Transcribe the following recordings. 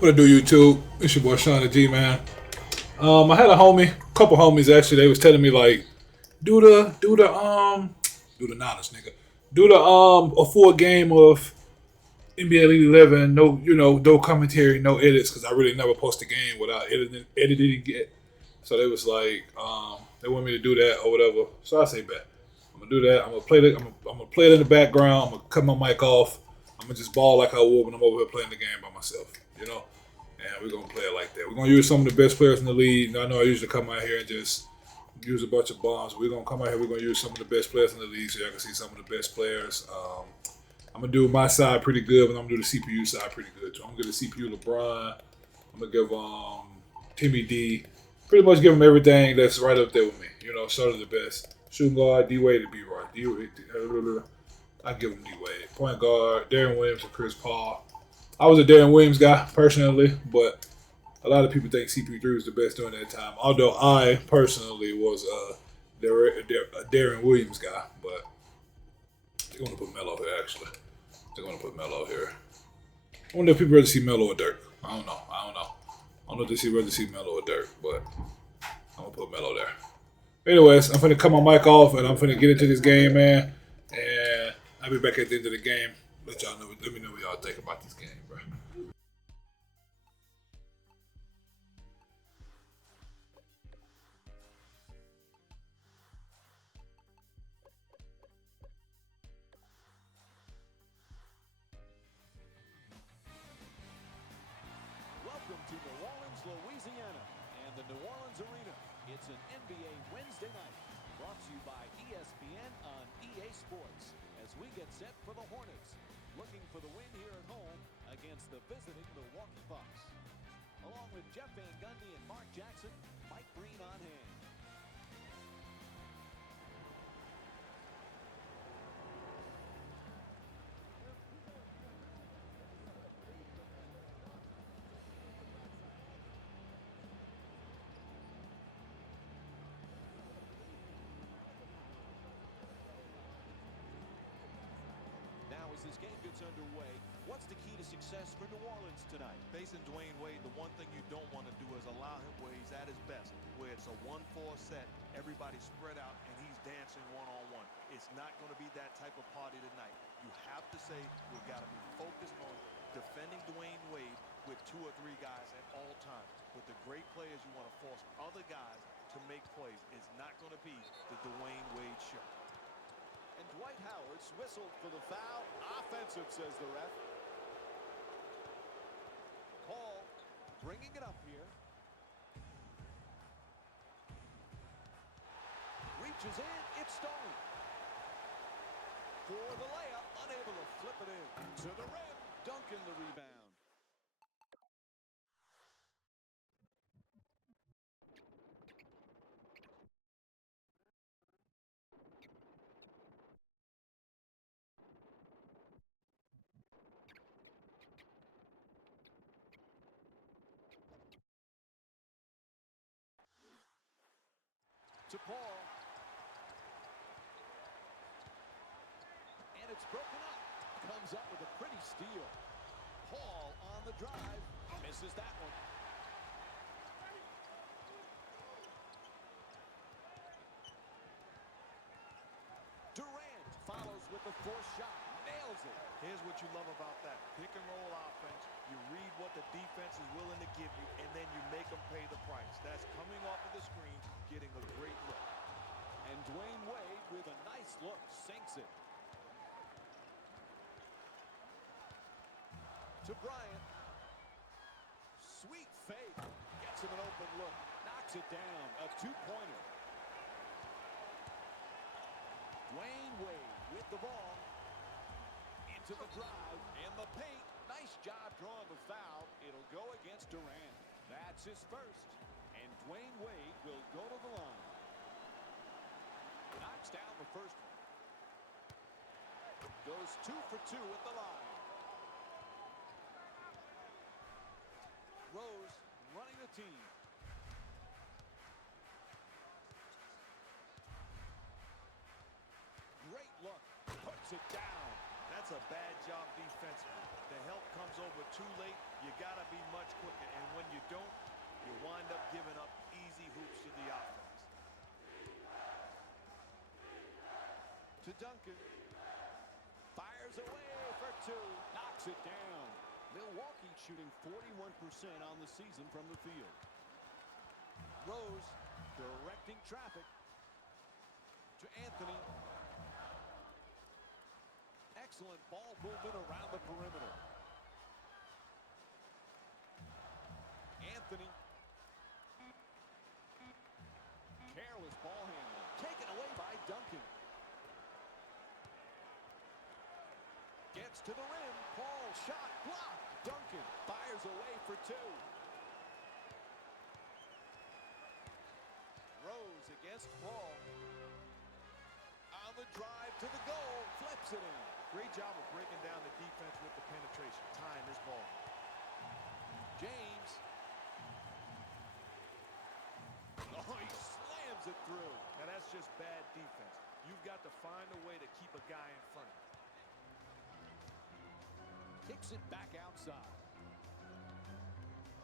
What I do, YouTube? It's your boy Sean the G, man. I had couple homies actually. They was telling me like, do the knowledge, nigga. Do the a full game of NBA Elite 11. No, no commentary, no edits, because I really never post a game without editing it. So they was like, they want me to do that or whatever. So I say, bet. I'm gonna do that. I'm gonna play it in the background. I'm gonna cut my mic off. I'm gonna just ball like I would when I'm over here playing the game by myself. You know. And we're gonna play it like that. We're gonna use some of the best players in the league. I know I usually come out here and just use a bunch of bombs. We're gonna come out here. We're gonna use some of the best players in the league, so y'all can see some of the best players. I'm gonna do my side pretty good, but I'm gonna do the CPU side pretty good too. I'm gonna give the CPU LeBron. I'm gonna give Timmy D. Pretty much give him everything that's right up there with me. Sort of the best. Shooting guard, D Wade to B Roy. I give him D Wade. Point guard, Darren Williams and Chris Paul. I was a Darren Williams guy personally, but a lot of people think CP3 was the best during that time. Although I personally was a Darren Williams guy, but they're gonna put Melo here. Actually, they're gonna put Melo here. I wonder if people rather see Melo or Dirk. I don't know. I don't know if they rather see Melo or Dirk, but I'm gonna put Melo there. Anyways, I'm finna cut my mic off and I'm finna get into this game, man. And I'll be back at the end of the game. Let me know what y'all think about this game, bro. Welcome to New Orleans, Louisiana, and the New Orleans Arena. It's an NBA Wednesday night, brought to you by ESPN on EA Sports, as we get set for the Hornets, looking for the win here at home against the visiting Milwaukee Bucks. Along with Jeff Van Gundy and Mark Jackson, Mike Breen on hand. Now, as this game gets underway, what's the key to success for New Orleans tonight? Facing Dwayne Wade, the one thing you don't want to do is allow him where he's at his best, where it's a 1-4 set, everybody's spread out, and he's dancing one-on-one. It's not going to be that type of party tonight. You have to say we've got to be focused on defending Dwayne Wade with 2 or 3 guys at all times. With the great players, you want to force other guys to make plays. It's not going to be the Dwayne Wade show. And Dwight Howard's whistled for the foul. Offensive, says the ref. Hall bringing it up here. Reaches in. It's stolen. For the layup. Unable to flip it in. To the rim. Duncan the rebound. To Paul. And it's broken up. Comes up with a pretty steal. Paul on the drive. Misses that one. Durant follows with the forced shot. Nails it. Here's what you love about that. Pick and roll offense. You read what the defense is willing to give you, and then you make them pay the price. That's coming off of the screen, getting a great look. And Dwayne Wade with a nice look. Sinks it. To Bryant. Sweet fake. Gets him an open look. Knocks it down. A 2-pointer. Dwayne Wade with the ball. Into the drive. In the paint. Nice job drawing the foul. It'll go against Durant. That's his first. And Dwayne Wade will go to the line. Knocks down the first one. Goes 2 for 2 at the line. Rose running the team. Great look. Puts it down. That's That's a bad job defensively. The help comes over too late. You got to be much quicker. And when you don't, you wind up giving up easy hoops to the offense. To Duncan. Fires away for two. Knocks it down. Milwaukee shooting 41% on the season from the field. Rose directing traffic to Anthony. Excellent ball movement around the perimeter. Anthony. Careless ball handling. Taken away by Duncan. Gets to the rim. Paul shot blocked. Duncan fires away for two. Rose against Paul. On the drive to the goal. Flips it in. Great job of breaking down the defense with the penetration. Tying this ball. James. Oh, he slams it through. Now that's just bad defense. You've got to find a way to keep a guy in front of you. Kicks it back outside.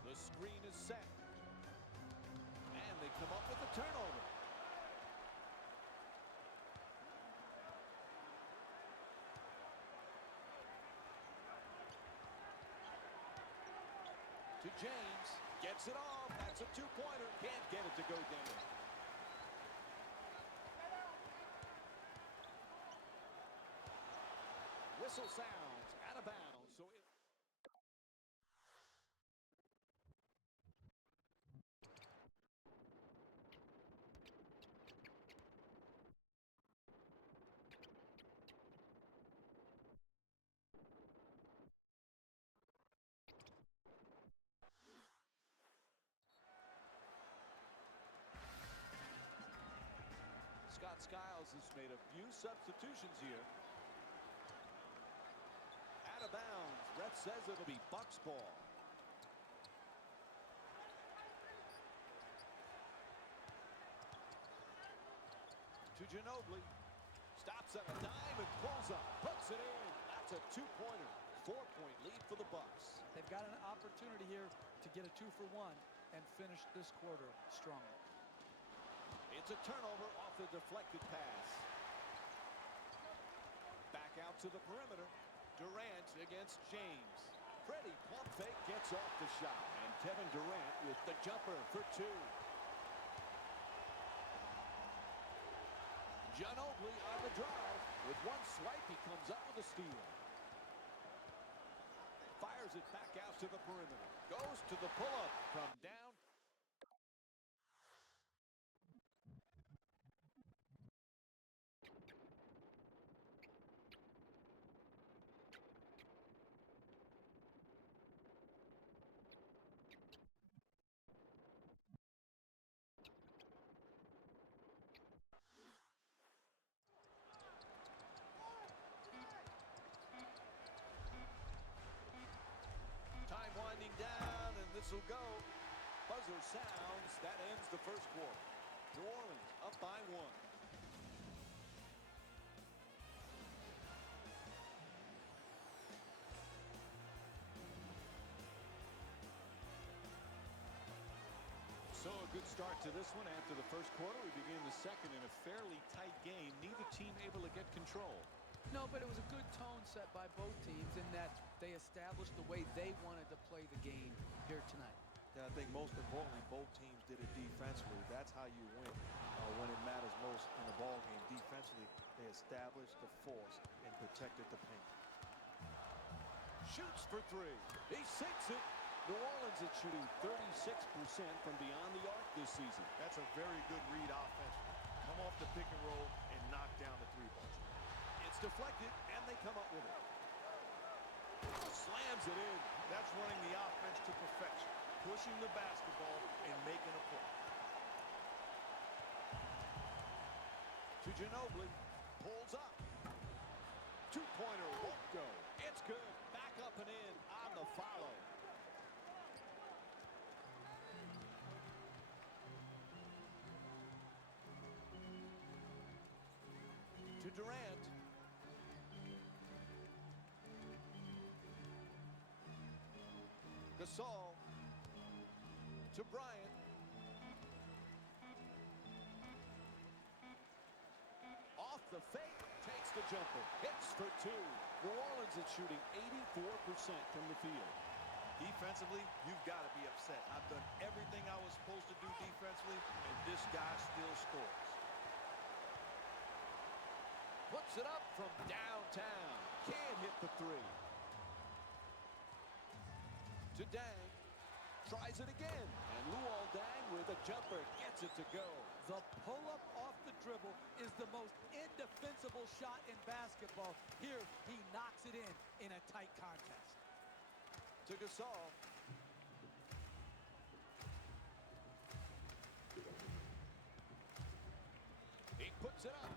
The screen is set. And they come up with a turnover. To James. Gets it off. That's a two-pointer. Can't get it to go down. Whistle sounds out of bounds. So it Scott Skiles has made a few substitutions here. Out of bounds. Ref says it'll be Bucks ball. To Ginobili. Stops at a dime and pulls up. Puts it in. That's a two-pointer. 4-point lead for the Bucks. They've got an opportunity here to get a 2-for-1 and finish this quarter strongly. It's a turnover off the deflected pass. Back out to the perimeter. Durant against James. Freddie pump fake gets off the shot. And Kevin Durant with the jumper for two. Ginobili on the drive. With one swipe, he comes up with a steal. Fires it back out to the perimeter. Goes to the pull-up from down. Time winding down, and this will go. Buzzer sounds. That ends the first quarter. New Orleans up by one. So a good start to this one after the first quarter. We begin the second in a fairly tight game. Neither team able to get control. No, but it was a good tone set by both teams in that they established the way they wanted to play the game here tonight. Yeah, I think most importantly, both teams did it defensively. That's how you win when it matters most in the ball game. Defensively, they established the force and protected the paint. Shoots for three. He sinks it. New Orleans is shooting 36% from beyond the arc this season. That's a very good read offensively. Come off the pick and roll and knock down the three-ball. It's deflected, and they come up with it. Slams it in. That's running the offense to perfection. Pushing the basketball and making a play. To Ginobili. Pulls up. Two-pointer won't go. It's good. Back up and in on the follow. To Durant. Gasol to Bryant. Off the fake, takes the jumper, hits for two. New Orleans is shooting 84% from the field. Defensively, you've got to be upset. I've done everything I was supposed to do defensively, and this guy still scores. Puts it up from downtown. Can't hit the three. To Dang. Tries it again. And Luol Deng with a jumper gets it to go. The pull-up off the dribble is the most indefensible shot in basketball. Here, he knocks it in a tight contest. To Gasol. He puts it up.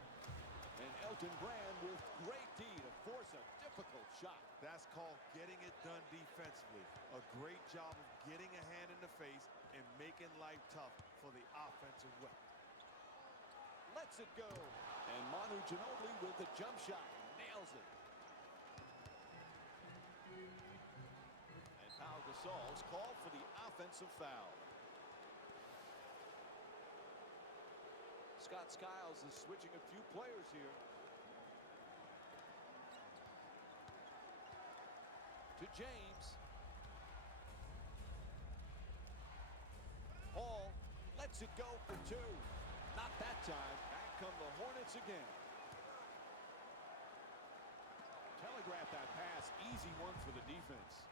And Elton Brand with great D to force a difficult shot. That's called getting it done defensively. A great job of getting a hand in the face and making life tough for the offensive weapon. Lets it go. And Manu Ginobili with the jump shot. Nails it. And Pau Gasol's called for the offensive foul. Scott Skiles is switching a few players here. To James. Hall lets it go for two. Not that time. Back come the Hornets again. Telegraph that pass. Easy one for the defense.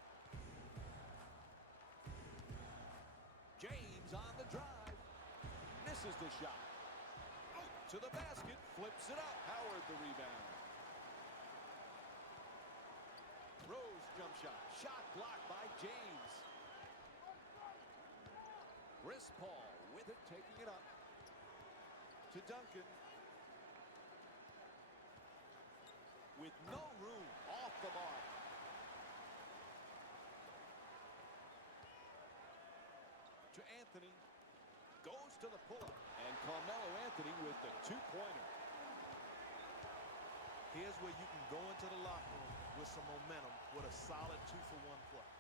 James on the drive. Misses the shot. To the basket, flips it up. Howard the rebound. Rose jump shot. Shot blocked by James. Chris Paul with it, taking it up. To Duncan. With no room, off the mark. To Anthony. Goes to the pull-up. And Carmelo Anthony with the two-pointer. Here's where you can go into the locker room with some momentum with a solid 2-for-1 play.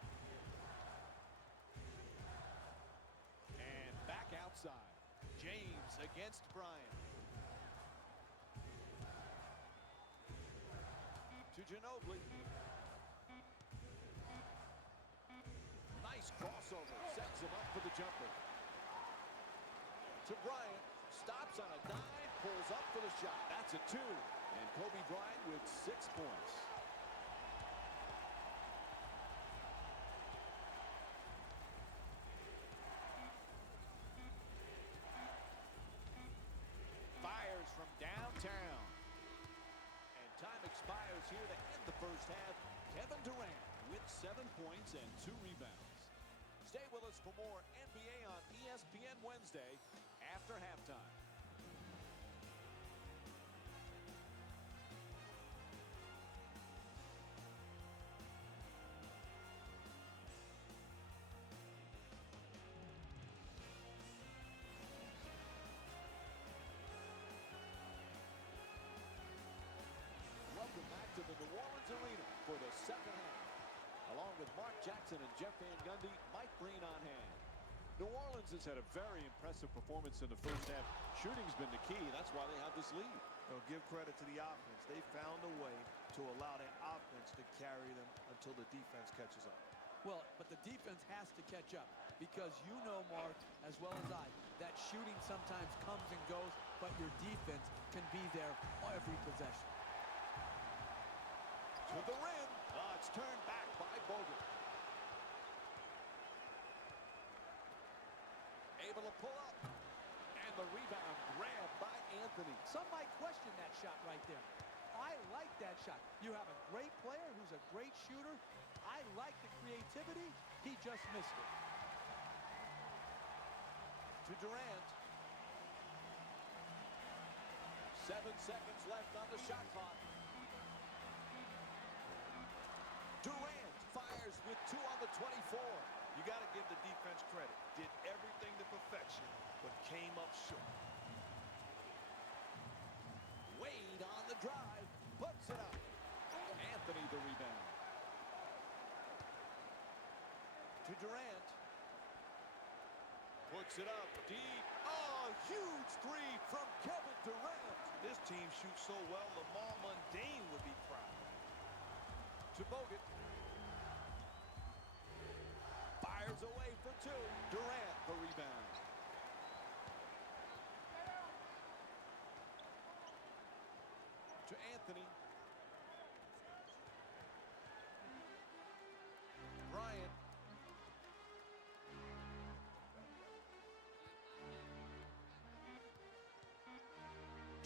And back outside. James against Bryant. To Ginobili. Nice crossover. Sets him up for the jumper. To Bryant. Stops on a dime. Pulls up for the shot. That's a two. And Kobe Bryant with 6 points. Fires from downtown. And time expires here to end the first half. Kevin Durant with 7 points and 2 rebounds. Stay with us for more NBA on ESPN Wednesday after halftime. Welcome back to the New Orleans Arena for the second half. Along with Mark Jackson and Jeff Van Gundy, Mike Breen on hand. New Orleans has had a very impressive performance in the first half. Shooting's been the key. That's why they have this lead. They'll give credit to the offense. They found a way to allow their offense to carry them until the defense catches up. Well, but the defense has to catch up because you know, Mark, as well as I, that shooting sometimes comes and goes, but your defense can be there every possession. To the rim. It's turned back by Bogut. Able to pull up. And the rebound grabbed by Anthony. Some might question that shot right there. I like that shot. You have a great player who's a great shooter. I like the creativity. He just missed it. To Durant. 7 seconds left on the shot clock. Durant fires with 2 on the 24. You got to give the defense credit. Did everything to perfection, but came up short. Wade on the drive. Puts it up. Anthony the rebound. To Durant. Puts it up deep. Oh, huge three from Kevin Durant. This team shoots so well, Lamar Mundane would be proud. To Bogut. Fires away for two. Durant the rebound. To Anthony. Bryant.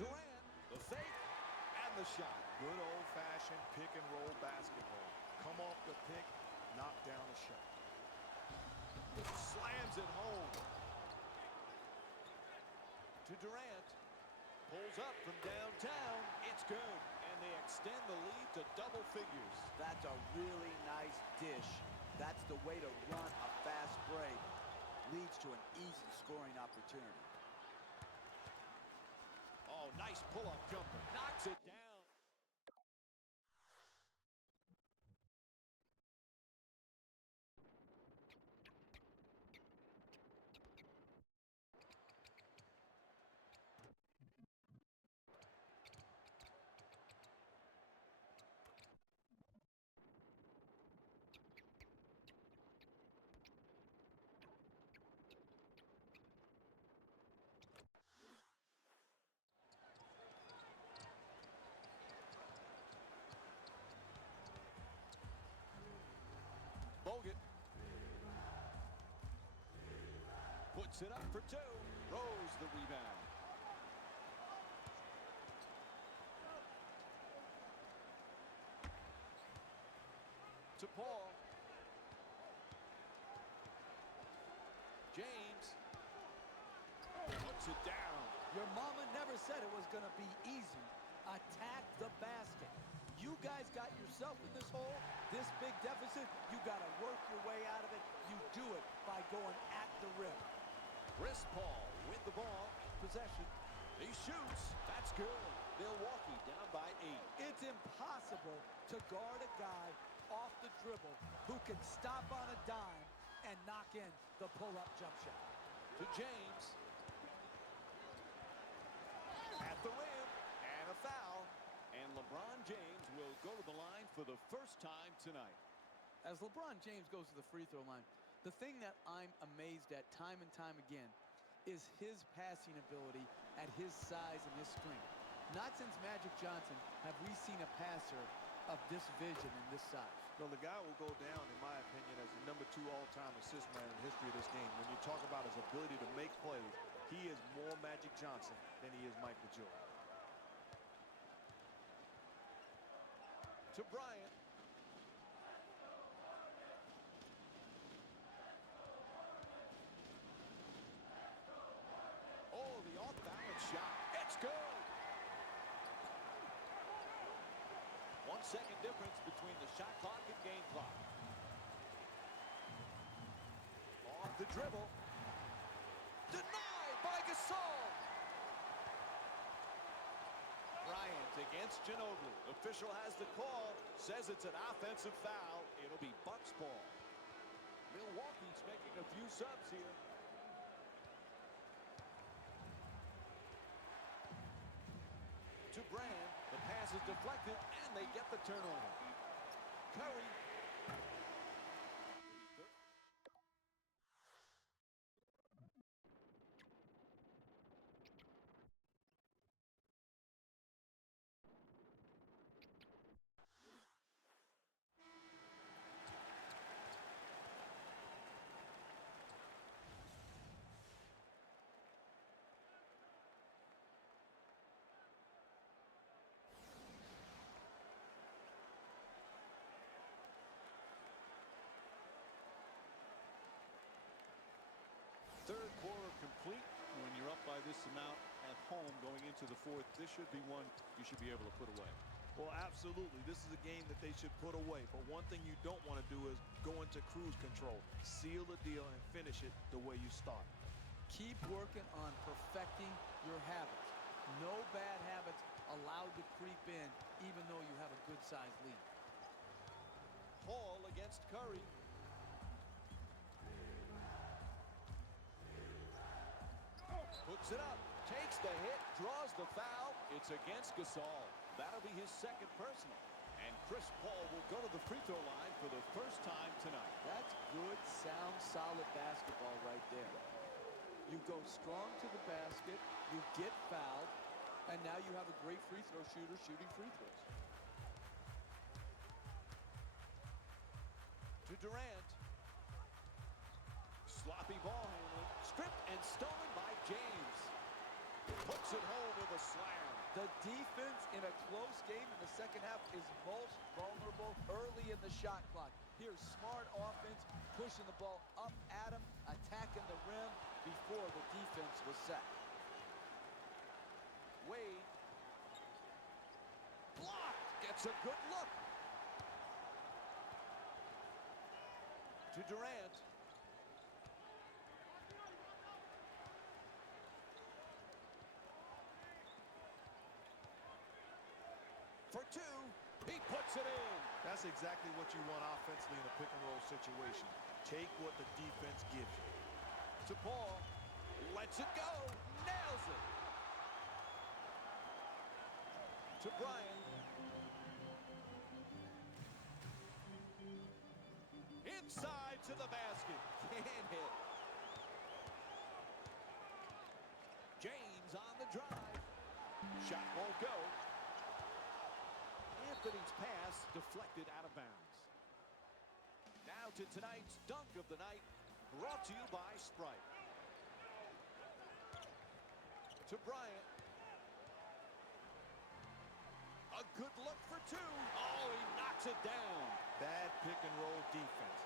Durant, the fake, and the shot. Good old-fashioned pick-and-roll basketball. Come off the pick, knock down the shot. Slams it home. To Durant. Pulls up from downtown. It's good. And they extend the lead to double figures. That's a really nice dish. That's the way to run a fast break. Leads to an easy scoring opportunity. Oh, nice pull-up jumper. Knocks it down. Bogut puts it up for two. Rose the rebound. To Paul. James puts it down. Your mama never said it was going to be easy. Attack the basket. You guys got yourself in this hole, this big deficit. You got to work your way out of it. You do it by going at the rim. Chris Paul with the ball. Possession. He shoots. That's good. Milwaukee down by 8. It's impossible to guard a guy off the dribble who can stop on a dime and knock in the pull-up jump shot. To James. At the rim. And a foul. And LeBron James will go to the line for the first time tonight. As LeBron James goes to the free throw line, the thing that I'm amazed at time and time again is his passing ability at his size and his strength. Not since Magic Johnson have we seen a passer of this vision and this size. Well, the guy will go down, in my opinion, as the #2 all-time assist man in the history of this game. When you talk about his ability to make plays, he is more Magic Johnson than he is Michael Jordan. To Bryant. Oh, the off-balance shot. It's good. 1 second difference between the shot clock and game clock. Off the dribble. Denied by Gasol. Bryant against Ginobili. Official has the call. Says it's an offensive foul. It'll be Bucks ball. Milwaukee's making a few subs here. To Brand. The pass is deflected, and they get the turnover. Curry. Third quarter complete. When you're up by this amount at home going into the fourth, this should be one you should be able to put away. Well, absolutely. This is a game that they should put away. But one thing you don't want to do is go into cruise control. Seal the deal and finish it the way you start. Keep working on perfecting your habits. No bad habits allowed to creep in, even though you have a good-sized lead. Paul against Curry. the hit, draws the foul. It's against Gasol. That'll be his second personal. And Chris Paul will go to the free throw line for the first time tonight. That's good, sound, solid basketball right there. You go strong to the basket, you get fouled, and now you have a great free throw shooter shooting free throws. To Durant. Sloppy ball handling. Stripped and stolen by James. Puts it home with a slam. The defense in a close game in the second half is most vulnerable early in the shot clock. Here's smart offense, pushing the ball up at him, attacking the rim before the defense was set. Wade. Blocked. Gets a good look. To Durant. For two. He puts it in. That's exactly what you want offensively in a pick-and-roll situation. Take what the defense gives you. To Paul. Lets it go. Nails it. To Bryant. Inside to the basket. Can't hit. James on the drive. Shot won't go. Anthony's pass deflected out of bounds. Now to tonight's dunk of the night, brought to you by Sprite. To Bryant. A good look for two. Oh, he knocks it down. Bad pick-and-roll defense.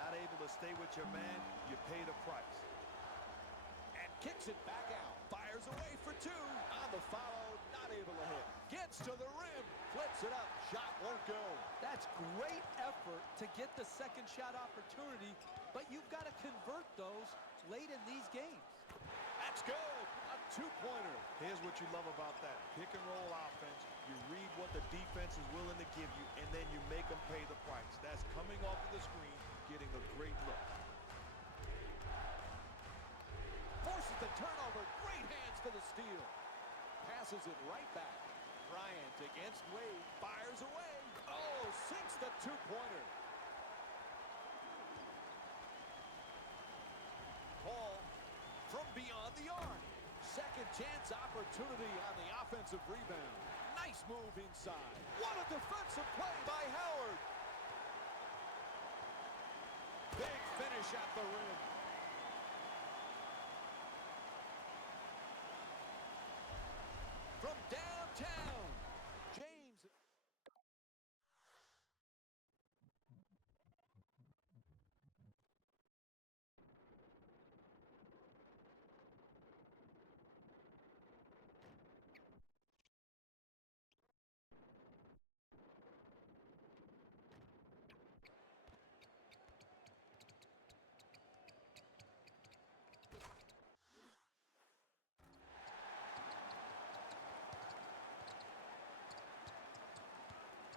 Not able to stay with your man, you pay the price. And kicks it back out. Fires away for two. On the follow, not able to hit. Gets to the rim. Flips it up. Shot won't go. That's great effort to get the second shot opportunity, but you've got to convert those late in these games. That's good. A two-pointer. Here's what you love about that. Pick-and-roll offense. You read what the defense is willing to give you, and then you make them pay the price. That's coming off of the screen, getting a great look. Forces the turnover. Great hands for the steal. Passes it right back. Bryant against Wade. Fires away. Oh, sinks the two-pointer. Paul from beyond the arc. Second chance opportunity on the offensive rebound. Nice move inside. What a defensive play by Howard. Big finish at the rim. From downtown, James.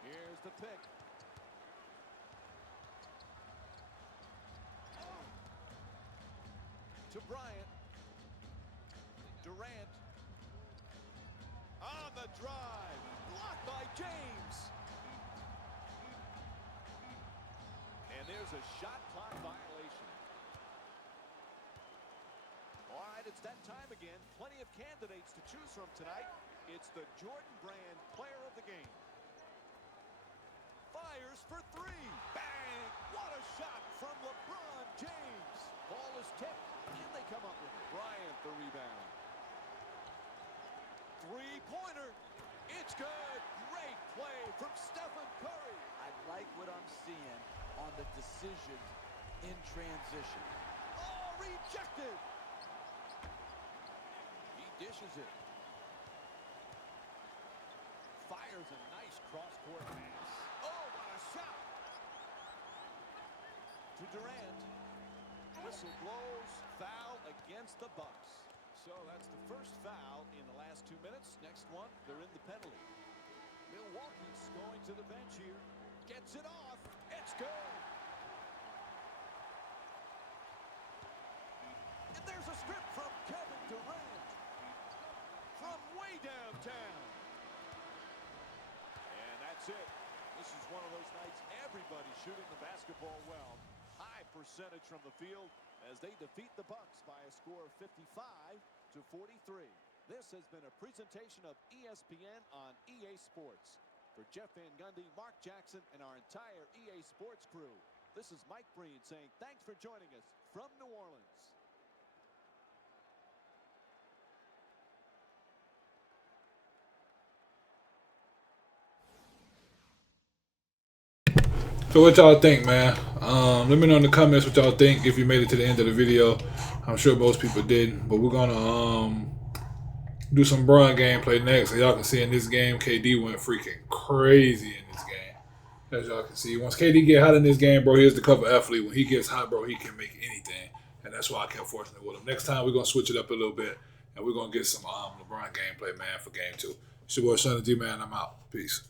Here's the pick. To Bryant. Durant. On the drive. Blocked by James. And there's a shot clock violation. All right, it's that time again. Plenty of candidates to choose from tonight. It's the Jordan Brand Player of the Game. Fires for three. Bang! What a shot from LeBron James. Ball is tipped, and they come up with it. Bryant the rebound. Three-pointer. It's good. Great play from Stephen Curry. I like what I'm seeing on the decisions in transition. Oh, rejected. He dishes it. Fires a nice cross-court pass. Oh, what a shot. To Durant. Whistle blows. Foul against the Bucks. So that's the first foul in the last 2 minutes. Next one, they're in the penalty. Milwaukee's going to the bench here. Gets it off. It's good. And there's a strip from Kevin Durant. way downtown. And that's it. This is one of those nights everybody's shooting the basketball well. High percentage from the field as they defeat the Bucks by a score of 55-43. This has been a presentation of ESPN on EA Sports. For Jeff Van Gundy, Mark Jackson, and our entire EA Sports crew, this is Mike Breen saying thanks for joining us from New Orleans. So what y'all think, man? Let me know in the comments what y'all think if you made it to the end of the video. I'm sure most people didn't, but we're gonna do some Bron gameplay next. So y'all can see in this game, KD went freaking crazy in this game. As y'all can see, once KD get hot in this game, bro, he's the cover athlete. When he gets hot, bro, he can make anything, and that's why I kept forcing it with him. Next time we're gonna switch it up a little bit, and we're gonna get some LeBron gameplay, man, for game 2. It's your boy Shana G, man. I'm out. Peace.